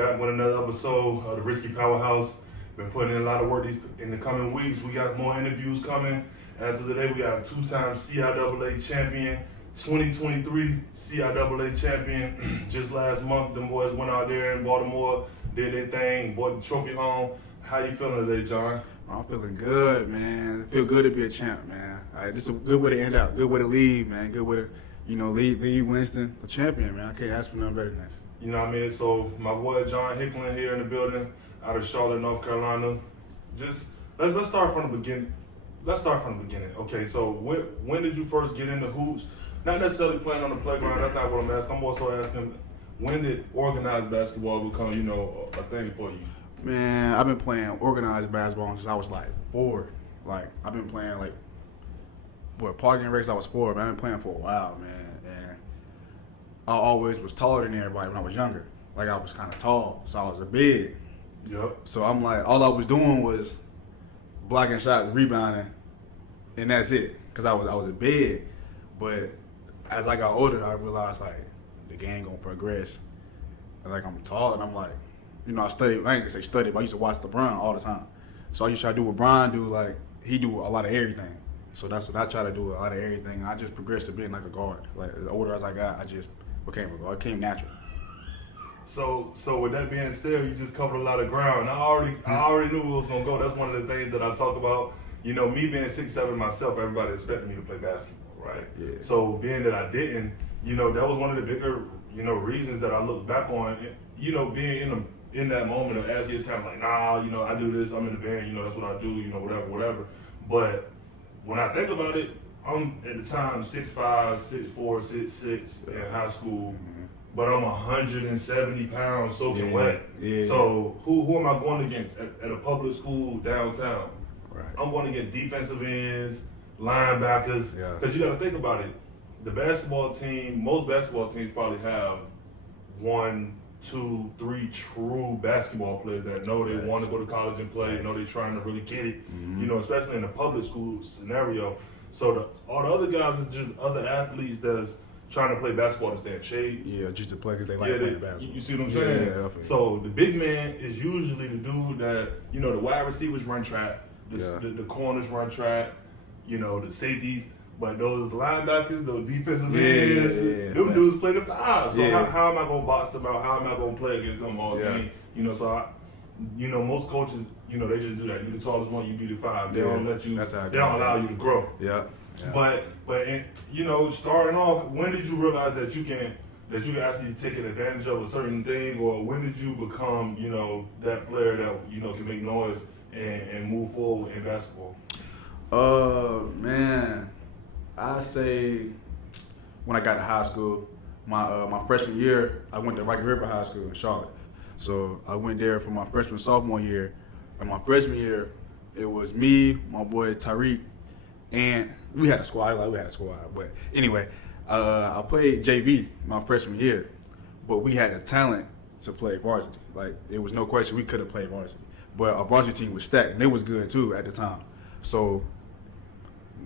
back with another episode of the RissKy Powerhouse. Been putting in a lot of work in the coming weeks. We got more interviews coming. As of today, we got a two-time CIAA champion, 2023 CIAA champion. Just last month, them boys went out there in Baltimore, did their thing, brought the trophy home. How you feeling today, John? I'm feeling good, man. Feel good to be a champ, man. This is a good way to end out, good way to leave, man. Good way to, leave Winston a champion, man. I can't ask for nothing better than that. You know what I mean? So my boy Jon Hicklin here in the building, out of Charlotte, North Carolina. Just let's start from the beginning. Okay, so when did you first get into hoops? Not necessarily playing on the playground. That's not what I'm asking. I'm also asking, when did organized basketball become, a thing for you? Man, I've been playing organized basketball since I was like 4. Like I've been playing parking race. I was 4, but I've been playing for a while, man. And I always was taller than everybody when I was younger. Like I was kind of tall, so I was a big. Yep. So I'm like, all I was doing was blocking shots, rebounding, and that's it. Cause I was a big. But as I got older, I realized like the game gonna progress. And like I'm tall, and I'm like, I studied. I ain't gonna say study, but I used to watch LeBron all the time. So I used to try to do what Bron do. Like he do a lot of everything. So that's what I try to do, a lot of everything. I just progressed to being like a guard. Like the older as I got, I just became a guard. It came natural. So with that being said, you just covered a lot of ground. I already knew it was gonna go. That's one of the things that I talk about. Me being 6'7" myself, everybody expected me to play basketball, right? Yeah. So being that I didn't, that was one of the bigger, reasons that I look back on. Being in that moment of as it's kind of like, nah, I do this, I'm in the band, that's what I do, whatever. But when I think about it, I'm at the time 6'5", 6'4", 6'6" in high school. But I'm 170 pounds soaking wet. Yeah. So who am I going against at a public school downtown? Right. I'm going against defensive ends, linebackers. Because you got to think about it. The basketball team, most basketball teams probably have 1, 2, 3 true basketball players that know they want to go to college and play, know they're trying to really get it, especially in the public school scenario. So all the other guys is just other athletes that's trying to play basketball to stay in shape. Yeah, just to play because they like playing basketball. You see what I'm saying? Yeah, so the big man is usually the dude that, the wide receivers run track, the corners run track, the safeties. But those linebackers, those defensive ends, them dudes play the 5. So how am I going to box them out? How am I going to play against them all game? Most coaches, they just do that. You the tallest one, you be the 5. They don't let you, they don't allow you to grow. Yeah. But starting off, when did you realize that you can actually take an advantage of a certain thing, or when did you become, that player that, can make noise and move forward in basketball? Man, I say when I got to high school, my freshman year, I went to Rocky River High School in Charlotte. So I went there for my freshman, sophomore year. And my freshman year, it was me, my boy Tariq, and we had a squad. But anyway, I played JV my freshman year, but we had the talent to play varsity. Like, it was no question we could have played varsity. But our varsity team was stacked, and they was good too at the time. So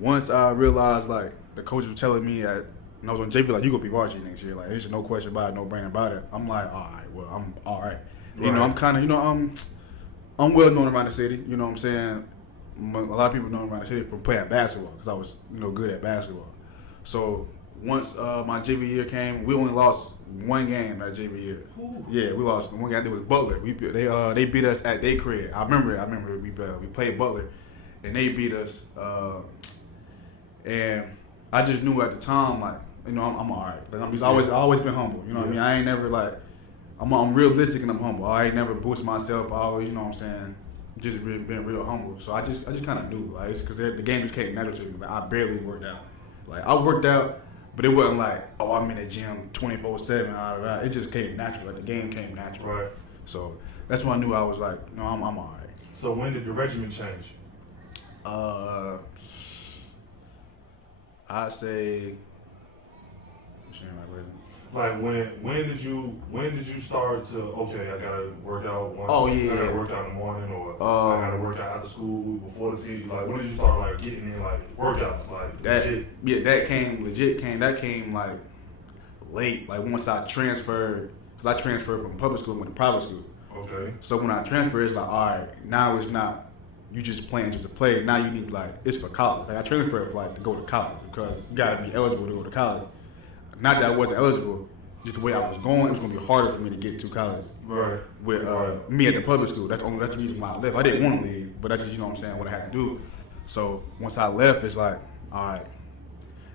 once I realized, like, the coach was telling me when I was on JV, like, you gonna be varsity next year. Like, there's just no question about it, no brain about it. I'm like, all right, well, I'm all right. I'm kind of, I'm well known around the city. You know what I'm saying? A lot of people know around the city from playing basketball because I was, good at basketball. So once my JV year came, we only lost one game that JV year. Ooh. Yeah, we lost one game. It was Butler. They beat us at their crib. I remember we played Butler, and they beat us. And I just knew at the time, like, I'm all right. Like, I've always been humble. You know what I mean? I ain't never like, I'm realistic and I'm humble. I ain't never boost myself. I always, just been real humble. So I just kind of knew, like, because the game just came natural to me. Like, I barely worked out. Like, I worked out, but it wasn't like, I'm in the gym 24/7. It just came natural. Like, the game came natural. Right. So that's when I knew I was like, I'm all right. So when did the regimen change? I'd say. Like when did you start to, okay, I gotta work out I gotta work out in the morning, or I gotta work out after school before the season? Like, when did you start like getting in like workouts, like that? Legit? Yeah, that came like late. Like once I transferred, because I transferred from public school and went to private school. Okay. So when I transferred, it's like, all right, now it's not you just playing just to play. Now you need it's for college. Like I transferred for to go to college because you gotta be eligible to go to college. Not that I wasn't eligible, just the way I was going, it was gonna be harder for me to get to college. Right. With me at the public school. That's the reason why I left. I didn't want to leave, but that's just what I'm saying, what I had to do. So once I left, it's like, all right,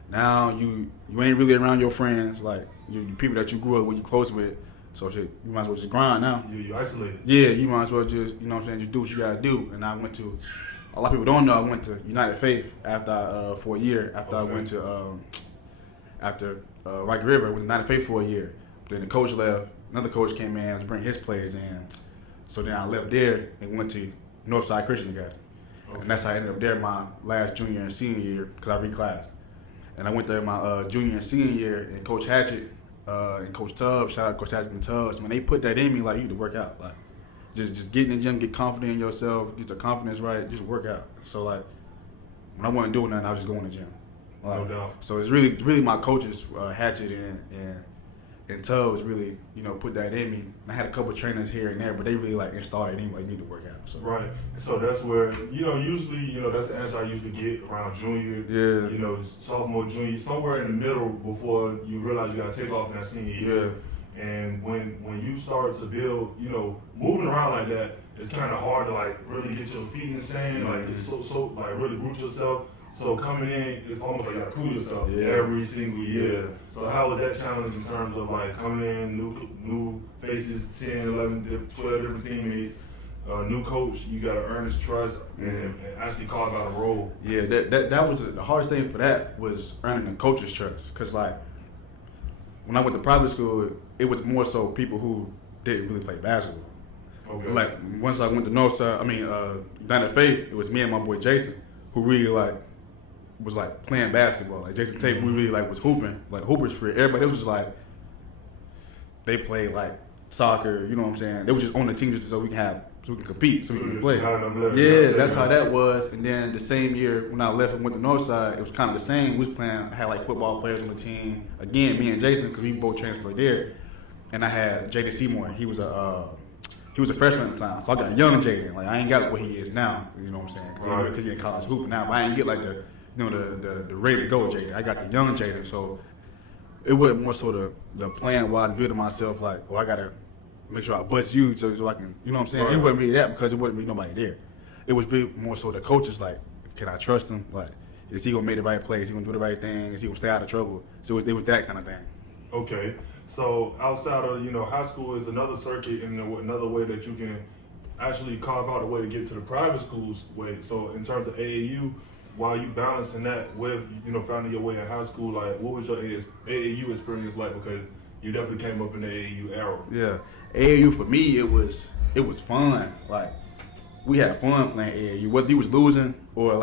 now you ain't really around your friends, like your people that you grew up with, you close with. So shit, you might as well just grind now. You isolated. Yeah, you might as well just, just do what you gotta do. And I went to, a lot of people don't know, I went to United Faith after for a year. After I went to, Rocky River, I went to United Faith for a year. Then the coach left, another coach came in to bring his players in. So then I left there and went to Northside Christian Academy. Okay. And that's how I ended up there my last junior and senior year because I reclassed. And I went there my junior and senior year, and Coach Hatchett and Coach Tubbs, shout out Coach Hatchett and Tubbs, when they put that in me, like, you need to work out. Like, just get in the gym, get confident in yourself, get the confidence right, just work out. So, like, when I wasn't doing nothing, I was just going to the gym. Like, no doubt. So it's really my coaches, Hatchett and Tubbs, really, put that in me. And I had a couple of trainers here and there, but they really installed it anyway. You need to work out. So. Right. So that's where usually that's the answer I usually get around junior. Yeah. Sophomore, junior, somewhere in the middle before you realize you got to take off in that senior year. Yeah. And when you start to build, moving around like that, it's kind of hard to really get your feet in the sand. Like it's so really root yourself. So coming in, it's almost like you gotta prove yourself every single year. So how was that challenge in terms of coming in, new faces, 10, 11, 12 different teammates, new coach, you gotta earn his trust and actually carve out a role. Yeah, that was the hardest thing for that was earning the coach's trust. Cause when I went to private school, it was more so people who didn't really play basketball. Okay. Once I went to United Faith, it was me and my boy Jason who really was playing basketball. Jason Tate, we really was hooping, hoopers for everybody. It was just they played soccer, you know what I'm saying? They were just on the team just so we can compete, so we can play. Yeah, that's how that was. And then the same year when I left and went to Northside, it was kind of the same. We was playing, I had football players on the team. Again, me and Jason, because we both transferred there. And I had Jaden Seymour. He was a freshman at the time, so I got young Jaden. I ain't got what he is now, you know what I'm saying? Because he's in college hooping now, but I ain't get the ready to go Jaden. I got the young Jaden, so it wasn't more so the plan while I was building myself I gotta make sure I bust you so I can, you know what I'm saying? Right. It wouldn't be that because it wouldn't be nobody there. It was really more so the coaches can I trust him? Is he gonna make the right play? Is he gonna do the right thing? Is he gonna stay out of trouble? So it was that kind of thing. Okay, so outside of high school is another circuit and another way that you can actually carve out a way to get to the private schools way. So in terms of AAU, while you balancing that with finding your way in high school, what was your AAU experience like? Because you definitely came up in the AAU era. Yeah, AAU for me it was fun. We had fun playing AAU, whether you was losing or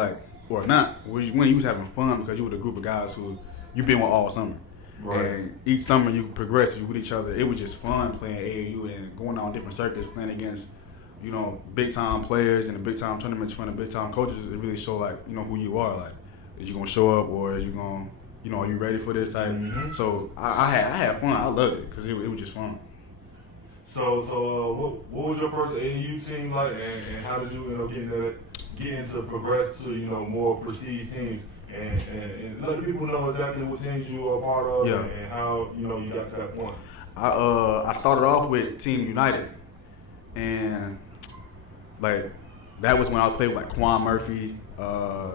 not. When you was having fun because you were a group of guys who you been with all summer. Right. And each summer you progress with each other. It was just fun playing AAU and going on different circuits, playing against big time players and the big time tournaments from the big time coaches. It really show who you are. Is you gonna show up or is you gonna are you ready for this type? Mm-hmm. So I had fun. I loved it because it was just fun. So what was your first AAU team like, and how did you end up getting to progress to more prestige teams? And let the people know exactly what teams you were a part of and how you got to that point. I started off with Team United, and that was when I played with Quan Murphy, a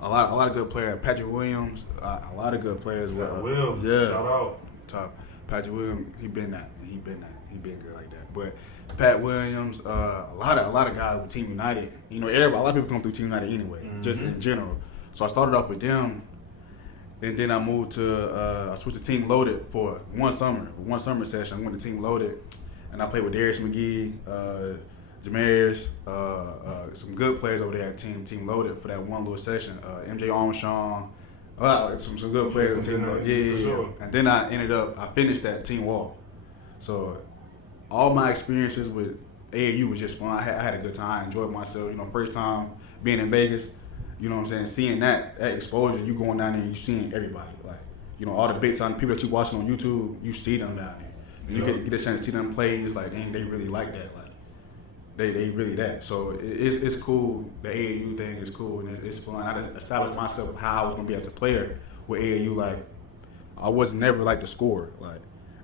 lot of good players, Patrick Williams, a lot of good players. Shout out. Top Patrick Williams, he been good like that. But Pat Williams, a lot of guys with Team United. A lot of people come through Team United anyway, just in general. So I started off with them, and then I moved to I switched to Team Loaded for one summer session. I went to Team Loaded, and I played with Darius McGee, Jamarius, some good players over there at Team Loaded for that one little session. MJ Armstrong, some good players at Team Loaded. Yeah. Sure. And then I finished that Team Wall. So all my experiences with AAU was just fun. I had a good time. I enjoyed myself. First time being in Vegas. You know what I'm saying? Seeing that exposure, you going down there and you seeing everybody. All the big time people that you watching on YouTube, you see them down there. You get a chance to see them play. It's like they really like that. Like they really that. So it's cool. The AAU thing is cool and it's fun. I established myself how I was gonna be as a player with AAU. Like I was never like the scorer. Like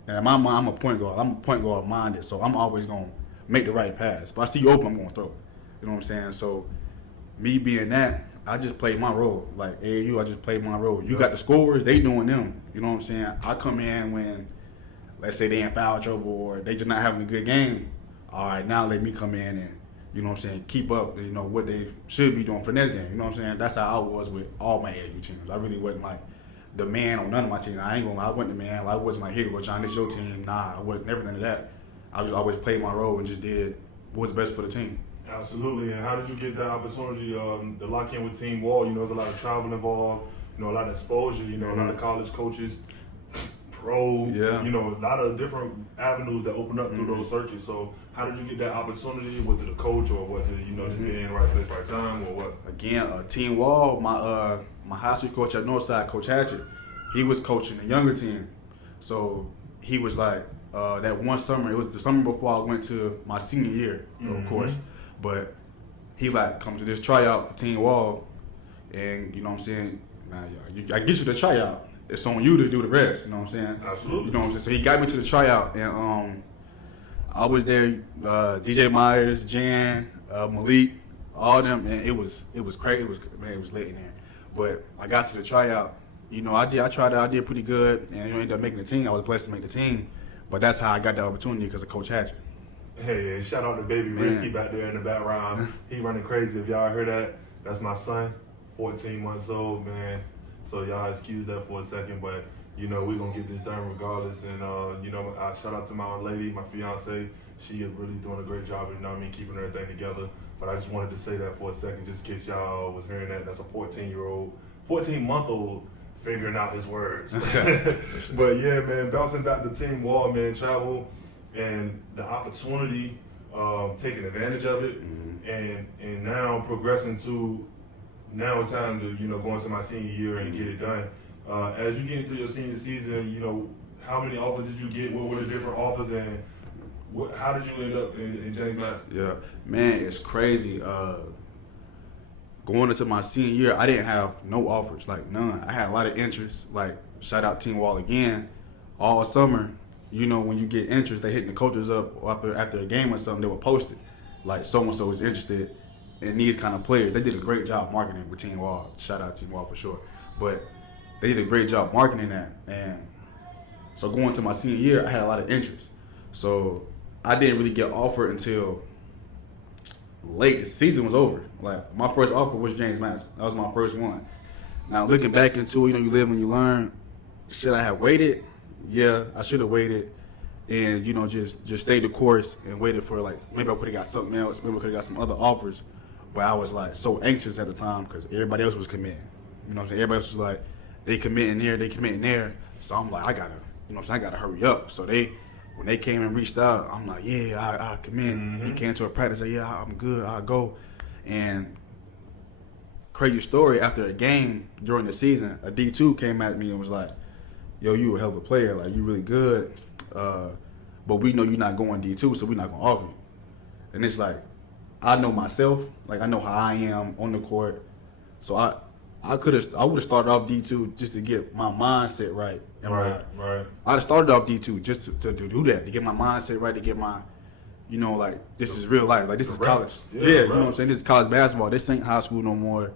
and in my mind, I'm a point guard. I'm a point guard minded. So I'm always gonna make the right pass. If I see you open, I'm gonna throw. You know what I'm saying? So me being that, I just played my role. Like AAU, I just played my role. You got the scorers, they doing them. You know what I'm saying? I come in when, let's say they in foul trouble or they just not having a good game. All right, now let me come in and, you know what I'm saying, keep up, you know, what they should be doing for next game. You know what I'm saying? That's how I was with all my AAU teams. I really wasn't like the man on none of my teams. I ain't gonna lie, I wasn't the man. Like, I wasn't like, here you go, Jon, this your team. Nah, I wasn't never into that. I just always played my role and just did what's best for the team. Absolutely. And how did you get that opportunity to lock in with Team Wall? You know, there's a lot of travel involved, you know, a lot of exposure, you know, a lot of college coaches, pro, you know, a lot of different avenues that open up through those searches. So how did you get that opportunity? Was it a coach or was it, you know, just being in the right place, right time or what? Again, Team Wall, my high school coach at Northside, Coach Hatchett, he was coaching the younger team. So he was like, that one summer, it was the summer before I went to my senior year, of course. But he like comes to this tryout for Team Wall, and you know what I'm saying. Nah, I get you the tryout. It's on you to do the rest. You know what I'm saying. Absolutely. You know what I'm saying. So he got me to the tryout, and I was there. DJ Myers, Jan, Malik, all them, and it was crazy. It was late in there. But I got to the tryout. You know, I did pretty good, and ended up making the team. I was blessed to make the team, but that's how I got the opportunity because of Coach Hatchett. Hey, shout out to baby RissKy back there in the background. He running crazy. If y'all heard that, that's my son, 14 months old, man. So y'all excuse that for a second, but you know, we're gonna get this done regardless. And you know, I shout out to my lady, my fiance. She is really doing a great job, you know what I mean, keeping everything together. But I just wanted to say that for a second, just in case y'all was hearing that. That's a 14-month-old figuring out his words. But yeah, man, bouncing back to Team Wall, man, travel. And the opportunity, taking advantage of it, and now progressing to, now it's time to, you know, go into my senior year and get it done. As you get through your senior season, you know, how many offers did you get? What were the different offers, and how did you end up in James Madison? Yeah, man, it's crazy. Going into my senior year, I didn't have no offers, like none. I had a lot of interest. Like, shout out Team Wall again, all summer. You know, when you get interest, they hitting the coaches up after a game or something, they would post it. Like, so-and-so is interested in these kind of players. They did a great job marketing with Team Wall. Shout out Team Wall for sure. But they did a great job marketing that. And so going to my senior year, I had a lot of interest. So I didn't really get offered until late. The season was over. Like, my first offer was James Madison. That was my first one. Now, looking back into it, you know, you live and you learn. Should I have waited? Yeah, I should have waited and, you know, just stayed the course and waited for, like, maybe I could have got something else. Maybe I could have got some other offers. But I was, like, so anxious at the time because everybody else was committing. You know what I'm saying? Everybody else was like, they committing there. So I'm like, I got to, you know what I'm saying? I got to hurry up. So when they came and reached out, I'm like, yeah, I commit. He came to a practice, like, yeah, I'm good, I'll go. And crazy story, after a game during the season, a D2 came at me and was like, yo, you a hell of a player, like, you really good, but we know you're not going D2, so we're not going to offer you. And it's like, I know myself, like, I know how I am on the court, so I would have started off D2 just to get my mindset right. Right. I'd have started off D2 just to do that, to get my mindset right, to get my, you know, like, this is real life, like, this is college. Yeah, you know what I'm saying? This is college basketball. This ain't high school no more.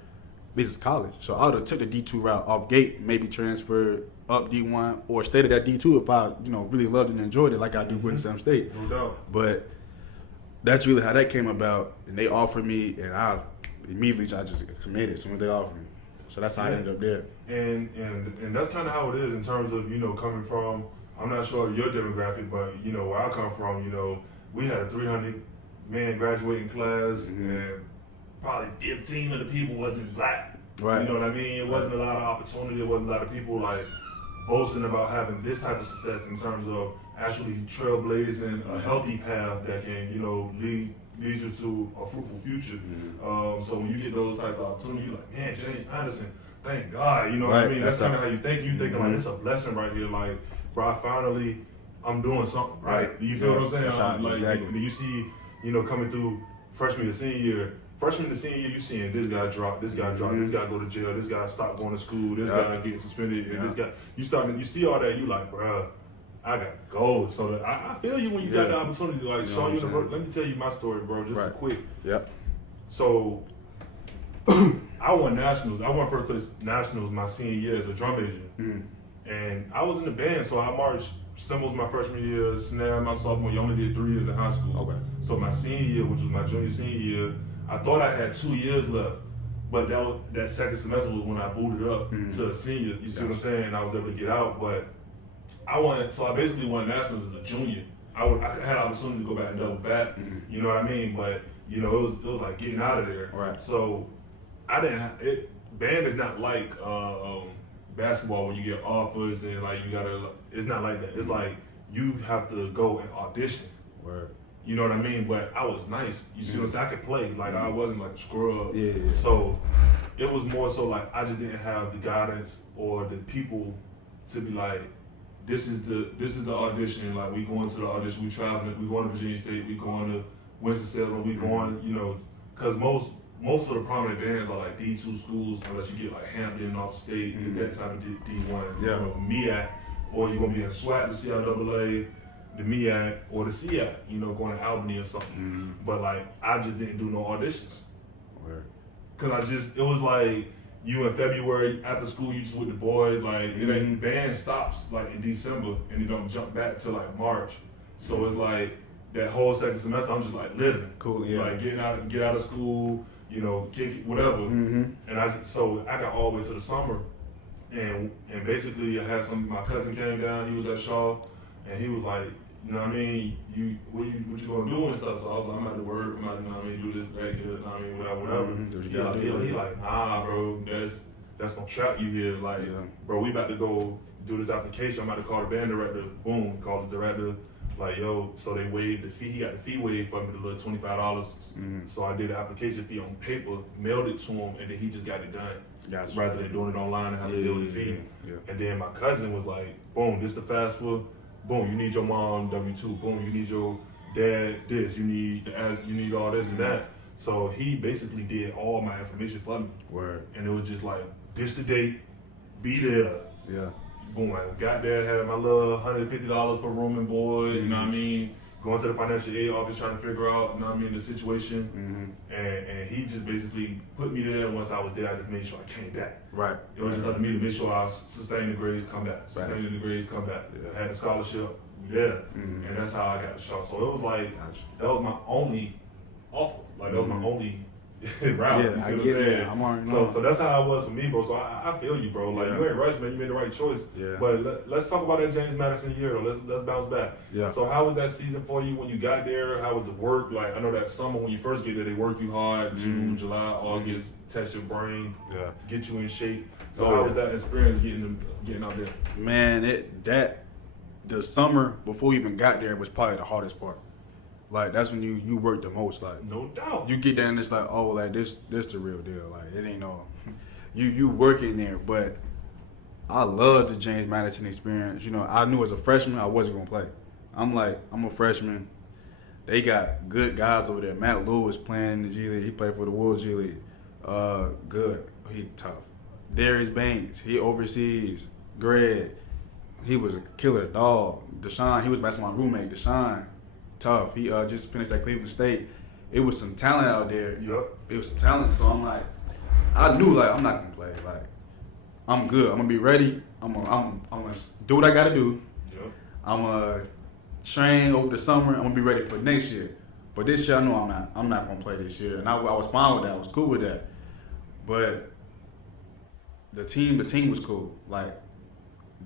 This is college. So I would have took the D2 route off gate, maybe transferred up D1 or stayed at D2 if I, you know, really loved and enjoyed it like I do with Sam State. No doubt. But that's really how that came about. And they offered me, and I just committed as soon as they offered me. So that's how I ended up there. And that's kind of how it is in terms of, you know, coming from, I'm not sure your demographic, but, you know, where I come from, you know, we had a 300-man graduating class, and probably 15 of the people wasn't black. Right. You know what I mean? It wasn't a lot of opportunity. It wasn't a lot of people, like, boasting about having this type of success in terms of actually trailblazing a healthy path that can, you know, lead you to a fruitful future. So when you get those type of opportunities, you're like, man, James Madison, thank God. You know what I mean? That's kind of how you think. You thinking like, it's a blessing right here. Like, bro, I finally I'm doing something, right? You feel what I'm saying? Exactly. And you see, coming through freshman to senior year, you seeing this guy drop, this guy drop, this guy go to jail, this guy stop going to school, this guy get suspended, and this guy, you see all that, you like, bruh, I got to go. So I feel you when you got the opportunity, like, Shawn University. Let me tell you my story, bro, just quick. Yep. So I won nationals. I won first place nationals my senior year as a drum major. And I was in the band, so I marched cymbals my freshman year, snare my sophomore year. I only did 3 years in high school. Okay. So my senior year, which was my senior year, I thought I had 2 years left. But that second semester was when I booted up to a senior. You see what I'm saying? And I was able to get out. But I basically won nationals as a junior. I had an opportunity to go back and double back. You know what I mean? But it was like getting out of there. Right. So band is not like basketball where you get offers and like it's not like that. It's like you have to go and audition. Word. You know what I mean? But I was nice. You see what I'm saying? I could play. Like I wasn't like a scrub. Yeah. So it was more so like I just didn't have the guidance or the people to be like, this is the audition. Like we going to the audition, we traveling, we going to Virginia State, we going to Winston-Salem, we going, because most of the prominent bands are like D2 schools, unless you get like Hampton off the state, you get that type of D1. Yeah. MEAC, or you're gonna be in SWAT, the CIAA, the MEAC, or the CIAA, going to Albany or something. But like, I just didn't do no auditions. Word. Cause it was like, you in February, after school, you just with the boys, like, it ain't, band stops like in December, and you don't jump back to like March. So it's like, that whole second semester, I'm just like living. Cool, yeah. Like get out of school, kick whatever. And I got all the way to the summer, and basically I had my cousin came down. He was at Shaw, and he was like, you know what I mean? What you gonna do and stuff? So I was like, I'm at the work. I'm at, do this back here. Whatever. He like, nah, bro. That's gonna trap you here. Like, bro, we about to go do this application. I'm about to call the band director. Boom, call the director. Like, yo, so they waived the fee. He got the fee waived for me, the little $25. So I did the application fee on paper, mailed it to him, and then he just got it done. Gotcha. Rather than doing it online and having to deal with the fee. Yeah. And then my cousin was like, boom, this the FAFSA. Boom, you need your mom W-2. Boom, you need your dad this. You need all this and that. So he basically did all my information for me. Word. And it was just like, this the date, be there. Yeah. Boom, I got there, had my little $150 for room and board, you know what I mean? Going to the financial aid office trying to figure out, the situation. And he just basically put me there. Once I was there, I just made sure I came back. Right. It was just up to me to make sure I sustain the grades, come back. Sustain the grades, come back. Yeah. I had a scholarship, and that's how I got the shot. So it was like, that was my only offer. Like, that was my only route. Yeah, you see I what get I'm saying? it. I'm already knowing. So that's how it was for me, bro. So I feel you, bro. Like, you ain't rushed, man. You made the right choice. Yeah. But let's talk about that James Madison year. Let's bounce back. Yeah. So how was that season for you when you got there? How was the work? Like, I know that summer when you first get there, they work you hard. June, July, August, test your brain, get you in shape. So how was that experience getting out there? Man, the summer before we even got there was probably the hardest part. Like, that's when you work the most. Like, no doubt. You get there and it's like, oh, like this the real deal. Like, it ain't no, you working there. But I love the James Madison experience. I knew as a freshman I wasn't gonna play. I'm a freshman. They got good guys over there. Matt Lewis playing in the G League. He played for the Wolves G League. Good. He tough. Darius Banks. He overseas. Greg. He was a killer dog. Deshaun. He was my roommate. Deshaun. Tough. He just finished at Cleveland State. It was some talent out there. Yep. It was some talent. So I'm like, I knew like I'm not gonna play. Like, I'm good. I'm gonna be ready. I'm gonna do what I gotta do. Yep. I'm gonna train over the summer. I'm gonna be ready for next year. But this year I know I'm not gonna play this year, and I was fine with that. I was cool with that. But the team was cool. Like,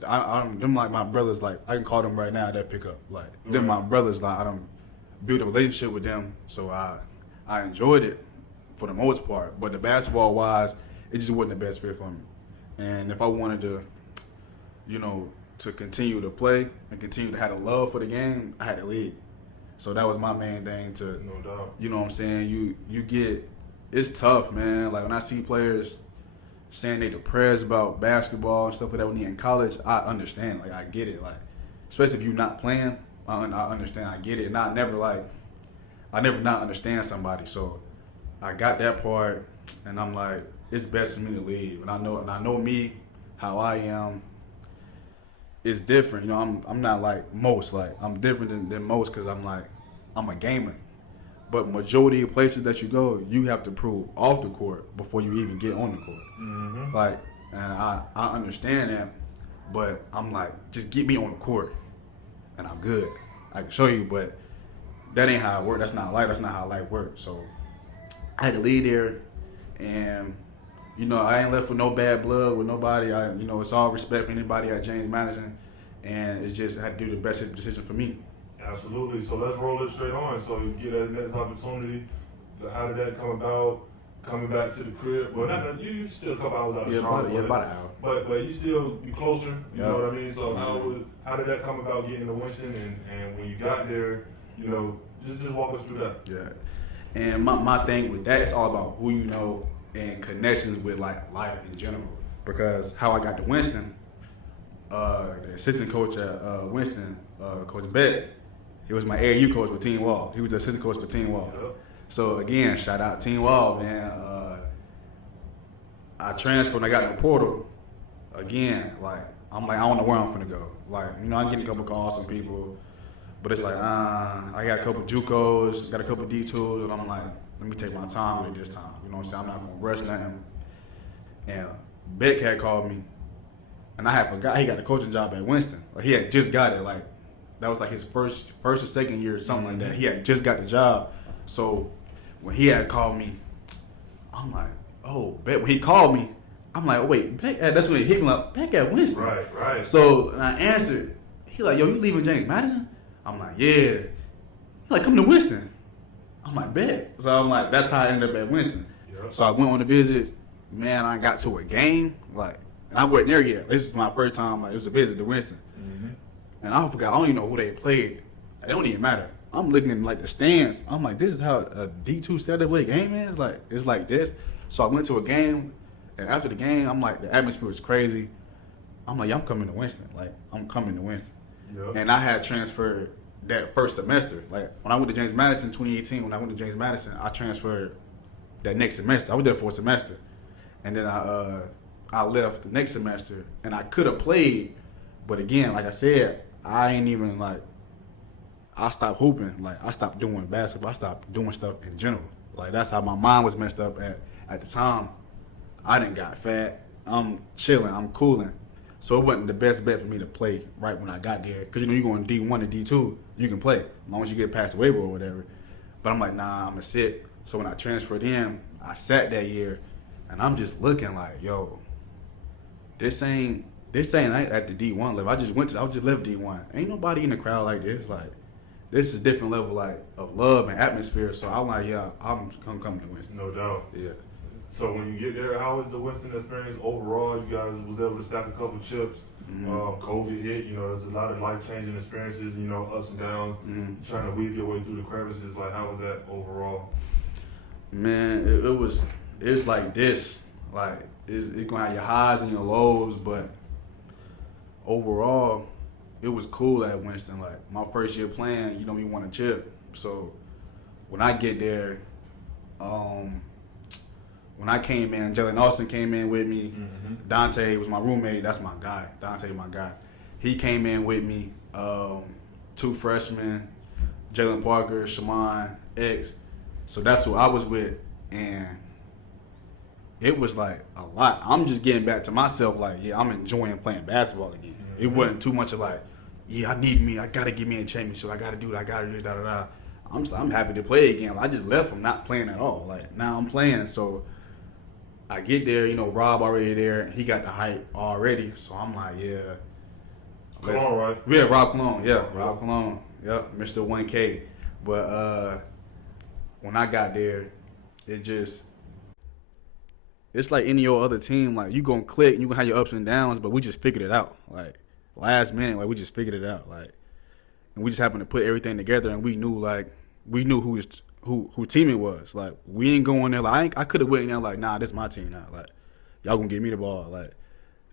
them like my brothers. Like, I can call them right now that pick up. Like, them my brothers. Like, I don't build a relationship with them, so I enjoyed it for the most part. But the basketball wise, it just wasn't the best fit for me. And if I wanted to, to continue to play and continue to have a love for the game, I had to leave. So that was my main thing to, no doubt. You know what I'm saying? You get, it's tough, man. Like, when I see players saying they depressed about basketball and stuff like that when they're in college, I understand. Like, I get it. Like, especially if you're not playing. I understand, I get it, and I never not understand somebody. So I got that part, and I'm like, it's best for me to leave. And I know me, how I am. It's different, you know. I'm not like most. Like I'm different than most because I'm a gamer. But majority of places that you go, you have to prove off the court before you even get on the court. Mm-hmm. Like, and I understand that, but I'm like, just get me on the court, and I'm good. I can show you, but that ain't how it works. That's not life. That's not how life works. So I had to leave there, and you know, I ain't left with no bad blood with nobody. It's all respect for anybody at James Madison, and it's just I had to do the best decision for me. Absolutely. So let's roll it straight on. So you get that next opportunity. How did that come about? Coming back to the crib. Well, not you still a couple hours out of Charlotte. About an hour. But you closer. You know what I mean? So how did that come about getting to Winston? And when you got there, you know, just walk us through that. Yeah. And my thing with that is all about who you know and connections with like life in general. Because how I got to Winston, the assistant coach at Winston, Coach Beck, he was my AAU coach for Team Wall. He was the assistant coach for Team Wall. Yep. So again, shout out Team Wall, man. I transferred and I got in the portal. Again, like I'm like I don't know where I'm finna go. Like I'm getting a couple calls from people, but it's like I got a couple JUCOs, got a couple D2s, and I'm like, let me take my time with it this time. You know what I'm saying? I'm not gonna rush nothing. And Beck had called me, and I had forgot he got the coaching job at Winston. Like he had just got it. Like that was like his first or second year or something like that. He had just got the job. So when he had called me, I'm like, oh, Beck. When he called me, I'm like, oh, wait, Beck, that's when he hit me up. Beck at Winston. Right. So and I answered. He like, yo, you leaving James Madison? I'm like, yeah. He like, come to Winston. I'm like, Beck. So I'm like, that's how I ended up at Winston. Yep. So I went on a visit. Man, I got to a game. Like, and I wasn't there yet. This is my first time. Like, it was a visit to Winston. Mm-hmm. And I forgot. I don't even know who they played. It don't even matter. I'm looking in like the stands. I'm like, this is how a D2 CIAA game is. Like, it's like this. So I went to a game, and after the game, I'm like, the atmosphere was crazy. I'm like, yeah, I'm coming to Winston. Like, I'm coming to Winston. Yep. And I had transferred that first semester. Like, when I went to James Madison in 2018, when I went to James Madison, I transferred that next semester. I was there for a semester. And then I left the next semester, and I could have played, but again, like I said, I ain't even like, I stopped hooping. Like, I stopped doing basketball. I stopped doing stuff in general. Like, that's how my mind was messed up at the time. I didn't got fat. I'm chilling. I'm cooling. So it wasn't the best bet for me to play right when I got there. Because, you're going D1 to D2, you can play. As long as you get past the waiver or whatever. But I'm like, nah, I'm going to sit. So when I transferred in, I sat that year. And I'm just looking like, yo, this ain't at the D1 level. I just left D1. Ain't nobody in the crowd like this. Like, this is a different level like of love and atmosphere. So I'm like, yeah, I'm coming to Winston. No doubt. Yeah. So when you get there, how was the Winston experience overall? You guys was able to stack a couple chips. Mm-hmm. COVID hit. There's a lot of life-changing experiences. Ups and downs. Mm-hmm. Trying to weave your way through the crevices. Like, how was that overall? Man, it's like this. Like, it's gonna have your highs and your lows, but overall, it was cool at Winston. Like, my first year playing, we won a chip. So when I get there, when I came in, Jalen Austin came in with me. Mm-hmm. Dante was my roommate. That's my guy. Dante, my guy. He came in with me. 2 freshmen, Jalen Parker, Shaman, X. So that's who I was with. And it was like a lot. I'm just getting back to myself like, yeah, I'm enjoying playing basketball again. Mm-hmm. It wasn't too much of like, yeah, I got to get me a championship. I got to do it. Da-da-da. I'm happy to play again. Like, I just left from not playing at all. Like, now I'm playing. So I get there, Rob already there. He got the hype already. So I'm like, yeah. Cologne, right? Yeah, Rob Cologne. Yeah, Rob Cologne. Yep, Mr. 1K. But when I got there, it's like any old other team. Like, you gonna click, you gonna have your ups and downs, but we just figured it out. Like, last minute, like, we just figured it out. Like, and we just happened to put everything together, and we knew who team it was. Like, we ain't going there. Like, I could have went in there like, nah, this is my team now. Like, y'all gonna give me the ball. Like,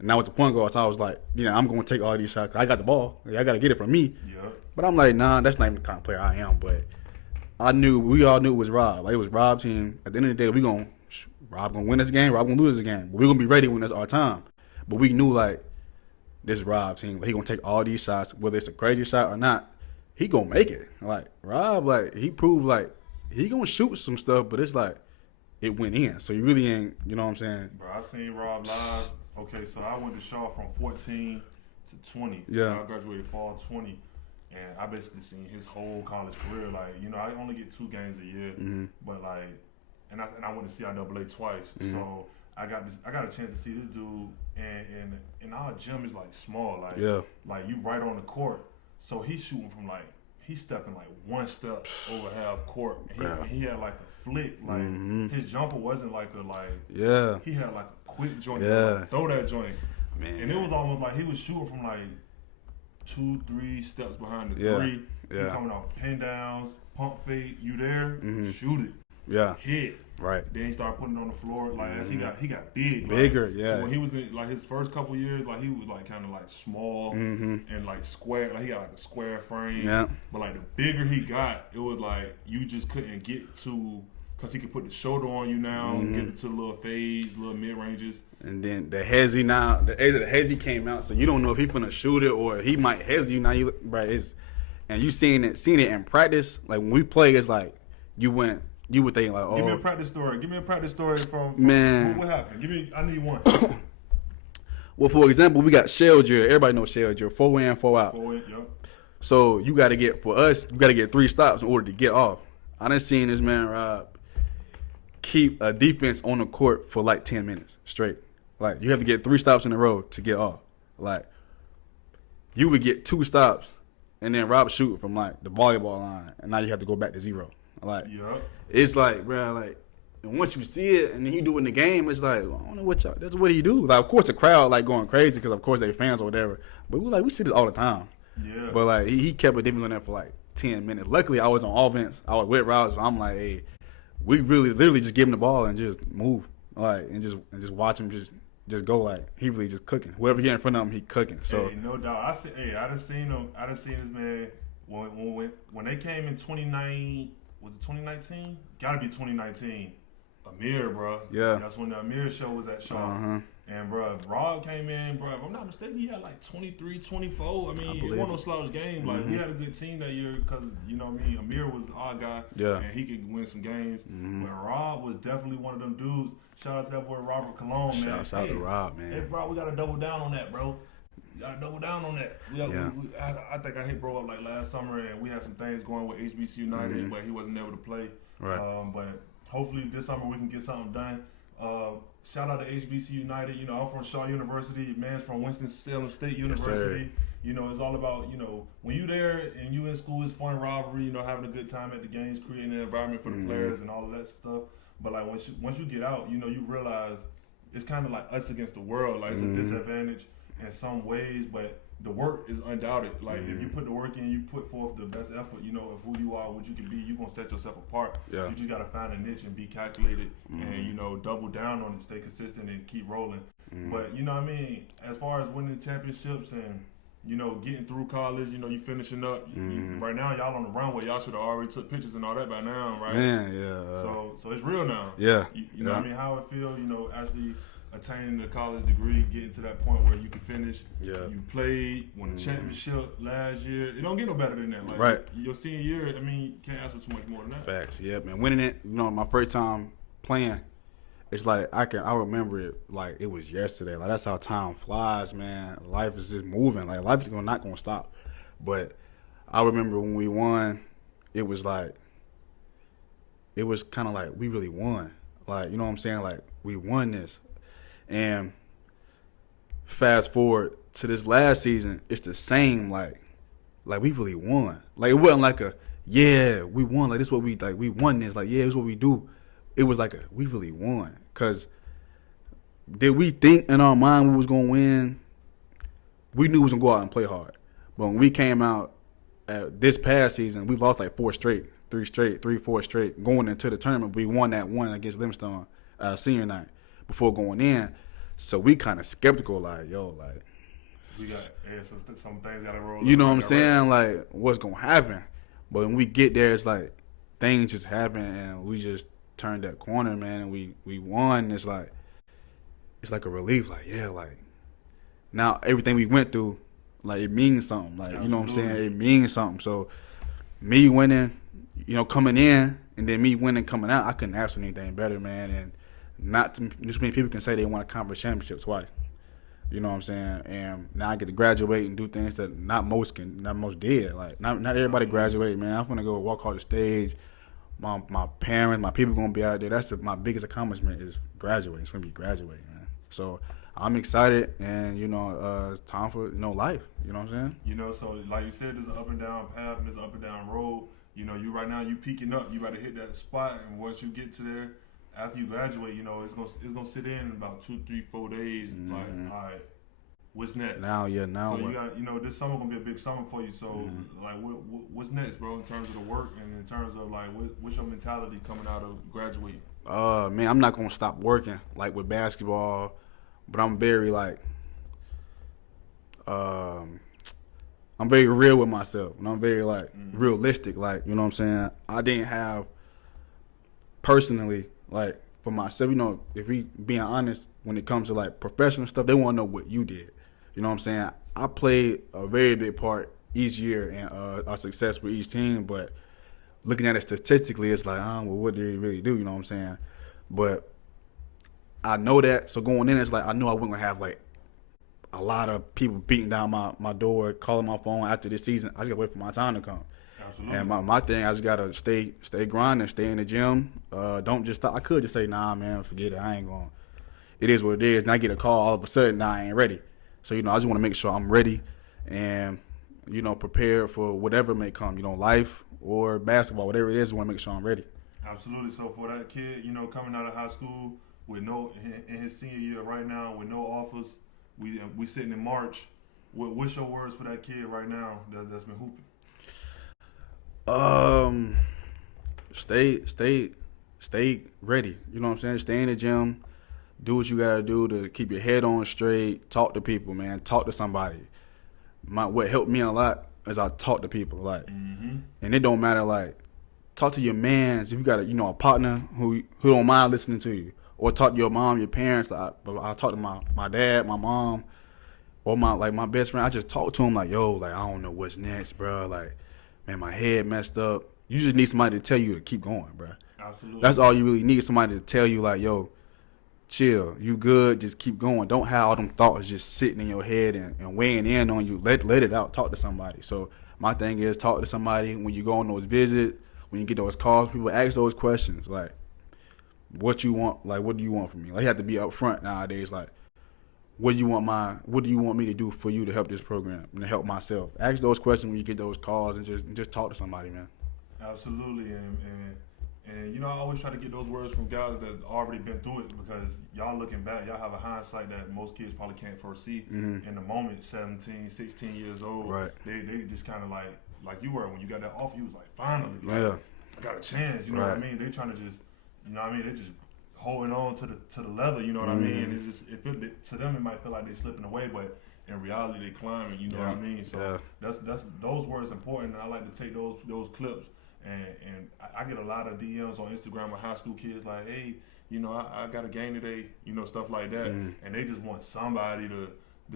And now with the point guard, so I was like, I'm going to take all these shots. I got the ball. I got to get it from me. Yeah. But I'm like, nah, that's not even the kind of player I am. But we all knew it was Rob. Like, it was Rob's team. At the end of the day, Rob going to win this game. Rob going to lose this game. But we're going to be ready when it's our time. But we knew, like, this Rob team, like, he going to take all these shots, whether it's a crazy shot or not. He going to make it. Like, Rob, like, he proved, like, he going to shoot some stuff, but it's like, it went in. So you really ain't, you know what I'm saying? Bro, I seen Rob live. Okay, so I went to Shaw from 14 to 20. Yeah. I graduated fall 20. And I basically seen his whole college career. Like, I only get 2 games a year. Mm-hmm. But, like, and I went to CIAA twice. Mm-hmm. So I got a chance to see this dude. And our gym is, like, small. Like, like you right on the court. So he's shooting from, like, he's stepping, like, one step over half court. And he had, like, a flick. Like, his jumper wasn't, like, he had, like, a quick joint. Like, throw that joint. Man. And it was almost like he was shooting from, like, 2-3 steps behind the three. He coming off pin downs, pump fake. You there? Shoot it. Yeah. Hit. Right. Then he started putting it on the floor. Like as he got big. Bigger. Like, yeah. When he was in like his first couple years, like he was like kind of like small and like square. Like he got like a square frame. Yeah. But like the bigger he got, it was like you just couldn't get to. Because he could put the shoulder on you now, get it to the little fades, little mid ranges. And then the hezzy came out, so you don't know if he's finna shoot it or he might hezzy you. Now and you seen it in practice. Like when we play, it's like you would think like, oh. Give me a practice story from man. What happened? I need one. Well, for example, we got shell drill. Everybody knows shell drill. 4 in, 4 out. 4 in, yep. So you got to get 3 stops in order to get off. I done seen this man Rob keep a defense on the court for like 10 minutes straight. Like, you have to get 3 stops in a row to get off. Like, you would get 2 stops, and then Rob shoot from, like, the volleyball line, and now you have to go back to 0. Like, it's like, bro, like, and once you see it, and then he do it in the game, it's like, I don't know what y'all, that's what he do. Like, of course, the crowd, like, going crazy because, of course, they fans or whatever. But we see this all the time. Yeah. But, like, he kept a defense on there for, like, 10 minutes. Luckily, I was on offense. I was with Rob, so I'm like, hey, we really literally just give him the ball and just move, like, and just watch him just go. Like, he really just cooking. Whoever get in front of him, he cooking. So hey, no doubt. I done seen him. I done seen this man when they came in 2019. Was it 2019? Got to be 2019. Amir, bro. Yeah. That's when the Amir show was at Shaw. And, bro, Rob came in, bro. If I'm not mistaken, he had like 23, 24. I mean, it wasn't no slouch game. Like, we had a good team that year because, you know what I mean, Amir was our guy. Yeah. And he could win some games. But Rob was definitely one of them dudes. Shout out to that boy Robert Cologne, man. Shout out to Rob, man. Hey, bro, we got to double down on that, bro. We got to double down on that. I think I hit bro up like last summer, and we had some things going with HBC United, but he wasn't able to play. Right. But hopefully this summer we can get something done. Shout out to HBC United. You know, I'm from Shaw University. Man's from Winston-Salem State University. You know, it's all about, you know, when you there and you in school, it's fun, rivalry, you know, having a good time at the games, creating an environment for the players and all of that stuff. But, like, once you get out, you know, you realize it's kind of like us against the world. Like, it's a disadvantage in some ways, but the work is undoubted. Like, if you put the work in, you put forth the best effort, you know, of who you are, what you can be, you're going to set yourself apart. Yeah. You just got to find a niche and be calculated and, you know, double down on it, stay consistent and keep rolling. But, you know what I mean, as far as winning championships and, you know, getting through college, you know, you finishing up. Right now, y'all on the runway. Y'all should have already took pictures and all that by now, right? Man, yeah. So it's real now. Yeah. You know what I mean? How it feel, you know, actually attaining the college degree, getting to that point where you can finish. Yeah. You played, won the championship last year. It don't get no better than that. Like, right. Your senior year, I mean, you can't ask for too much more than that. Facts. Yeah, man. Winning it, you know, my first time playing, it's like I remember it like it was yesterday. Like, that's how time flies, man. Life is just moving. Like, life is not gonna stop. But I remember when we won, it was kind of like we really won. Like, you know what I'm saying? Like, we won this. And fast forward to this last season, it's the same. Like we really won. Like, it wasn't like we won. Like, this is what we won this. Like, this is what we do. It was like we really won. Cause did we think in our mind we was gonna win? We knew we was gonna go out and play hard. But when we came out this past season, we lost like 4 straight, 4 straight. Going into the tournament, we won that one against Livingstone senior night before going in. So we kind of skeptical, like, yo, like, we got some things gotta roll. You know what I'm saying? Like, what's gonna happen? But when we get there, it's like things just happen, and we just turned that corner, man, and we won. It's like a relief. Like, yeah, like now everything we went through, like it means something. Like, you know what I'm saying? It means something. So me winning, you know, coming in, and then me winning coming out, I couldn't ask for anything better, man. And not just many people can say they won a conference championship twice. You know what I'm saying? And now I get to graduate and do things that not most did. Like not everybody graduate, man. I'm gonna go walk off the stage. My parents, my people gonna be out there. That's my biggest accomplishment is graduating. It's gonna be graduating, man. So I'm excited, and you know, it's time for life. You know what I'm saying? You know, so like you said, there's an up and down path and there's an up and down road. You know, you right now you peaking up. You got to hit that spot, and once you get to there, after you graduate, you know, it's gonna sit in about 2, 3, 4 days. Like, all right, what's next? Now. So you got, you know, this summer gonna be a big summer for you. So like, what's next, bro? In terms of the work and in terms of like, what's your mentality coming out of graduating? Man, I'm not gonna stop working like with basketball, but I'm very like, I'm very real with myself, and I'm very like realistic. Like, you know what I'm saying? I didn't have personally, like, for myself, you know, if we being honest, when it comes to like professional stuff, they want to know what you did. You know what I'm saying? I played a very big part each year in our success with each team, but looking at it statistically, it's like, well, what did he really do? You know what I'm saying? But I know that, so going in, it's like I knew I wasn't gonna have like a lot of people beating down my door, calling my phone after this season. I just gotta wait for my time to come. Absolutely. And my thing, I just gotta stay grinding, stay in the gym. Don't just stop. I could just say, nah, man, forget it. I ain't going. It is what it is. And I get a call all of a sudden, nah, I ain't ready. So, you know, I just want to make sure I'm ready and, you know, prepared for whatever may come. You know, life or basketball, whatever it is, I want to make sure I'm ready. Absolutely. So for that kid, you know, coming out of high school with in his senior year right now with no offers, we sitting in March. What's your words for that kid right now that's been hooping? Stay ready. You know what I'm saying? Stay in the gym. Do what you gotta do to keep your head on straight. Talk to people, man. Talk to somebody. What helped me a lot is I talk to people, like, and it don't matter, like, talk to your mans. If you got a partner who don't mind listening to you, or talk to your mom, your parents. I talk to my dad, my mom, or my best friend. I just talk to him like, yo, like, I don't know what's next, bro. Like, man, my head messed up. You just need somebody to tell you to keep going, bro. Absolutely. That's all you really need, somebody to tell you, like, yo, chill, you good, just keep going. Don't have all them thoughts just sitting in your head and weighing in on you. Let it out. Talk to somebody. So my thing is, talk to somebody when you go on those visits, when you get those calls. People ask those questions, like, what you want, like, what do you want from me? Like, you have to be upfront nowadays, like, what do you want me to do for you to help this program and to help myself? Ask those questions when you get those calls, and just talk to somebody, man. Absolutely. And you know, I always try to get those words from guys that already been through it, because y'all looking back, y'all have a hindsight that most kids probably can't foresee. In the moment, 17, 16 years old, right? They just kind of like you were when you got that offer. You was like, finally, like, I got a chance. You know what I mean? They trying to just, you know what I mean? They just holding on to the leather. You know what I mean? And it's just to them it might feel like they slipping away, but in reality they climbing. You know what I mean? So that's those words important. And I like to take those clips. And I get a lot of DMs on Instagram with high school kids like, hey, you know, I got a game today, you know, stuff like that. And they just want somebody to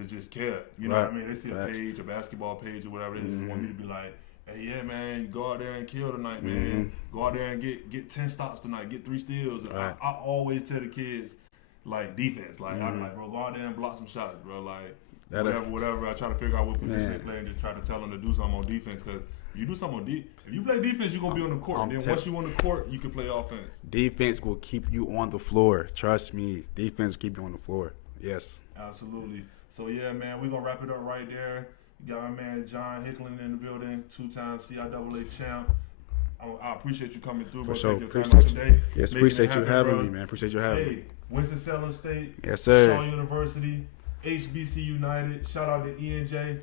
just care. You know what I mean? They see a page, a basketball page or whatever. They just want me to be like, hey, yeah, man, go out there and kill tonight, man. Go out there and get 10 stops tonight, get 3 steals. I always tell the kids, like, defense. Like, I'm like, bro, go out there and block some shots, bro. Like, whatever. I try to figure out what position they play and just try to tell them to do something on defense, because you do something on defense. If you play defense, you're going to be on the court. Then once you on the court, you can play offense. Defense will keep you on the floor. Trust me. Defense will keep you on the floor. Yes. Absolutely. So, yeah, man, we're going to wrap it up right there. You got my man Jon Hicklin in the building, 2-time CIAA champ. I appreciate you coming through. For sure. Take your time out today. Yes, appreciate you having me, man. Appreciate you having me. Winston-Salem State. Yes, sir. Shaw University. HBC United. Shout out to E&J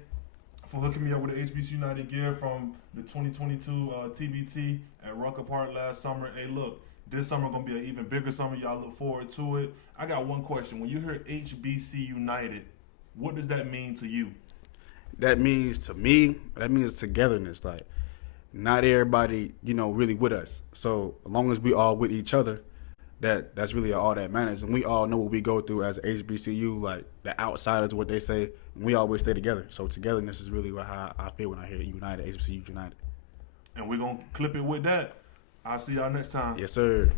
for hooking me up with the HBC United gear from the 2022 TBT at Rucker Park last summer. Hey, look, This summer gonna be an even bigger summer. Y'all look forward to it. I got one question. When you hear HBC United, what does that mean to you? That means to me, that means togetherness. Like, not everybody, really with us. So as long as we all with each other, that's really all that matters. And we all know what we go through as a HBCU, like the outsiders, what they say, and we always stay together. So togetherness is really how I feel when I hear United, HBCU United. And we're going to clip it with that. I'll see y'all next time. Yes, sir.